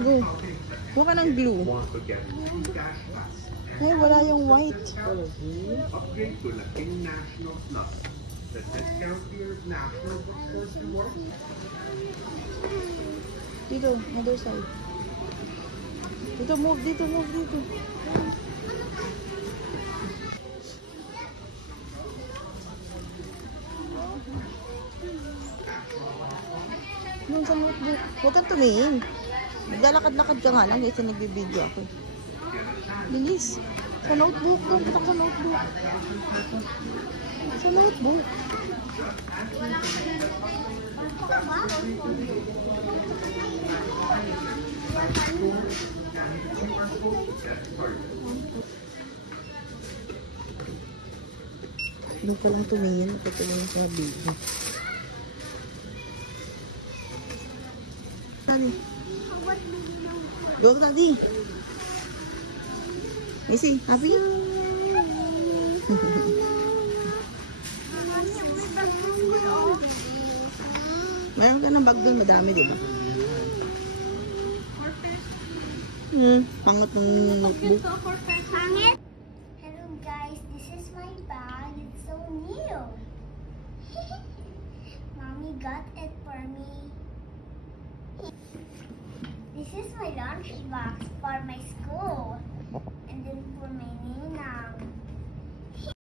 Go. Huwag ka ng glue. Ay, wala yung white. Upgrade to Laking National Plus. The discount to your national bookstores reward. Dito, other side. Dito, move dito, move dito. Doon sa notebook. Huwag kang tumingin. Naglalakad-lakad ka nga lang kasi nagbibideo ako. Bilis. Sa notebook. Doon, punta ka sa notebook. Sa notebook. Doon pa lang tumingin. Tumingin sa video. Ano? Go, Daddy. Missy, happy? Meron ka ng bag doon, madami, di ba? Pangat ng notebook. Hello guys, this is my bag. It's so new. Mommy got it for me. This is my lunch box for my school. And then for my ninang.